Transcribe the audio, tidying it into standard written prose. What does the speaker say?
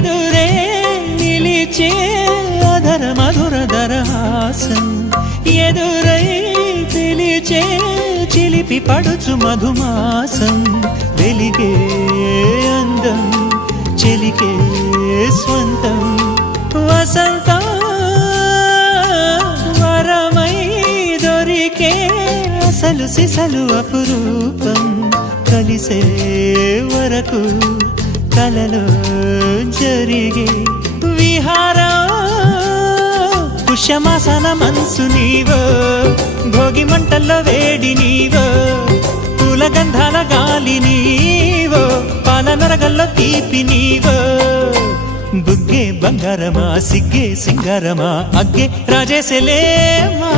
ఎదురే నిలిచే అధర మధుర దరహాసం ఎదురై పిలిచే చిలిపి పడుచు మధుమాసం వెలిగే అందం చెలికే స్వంతం వసంతం వరమై దొరికే అసలు సిసలు అపురూపం కలిసే వరకు కలలో జరిగే విహారం పుష్యమాసన మనసు నీవో భోగి మంటల్లో వేడి నీవో పూల గంధాల గాలి నీవో పాల నరగల్లో తీపి నీవో బుగ్గే బంగారమా సిగ్గే సింగారమా అగ్గే రాజేసలేమా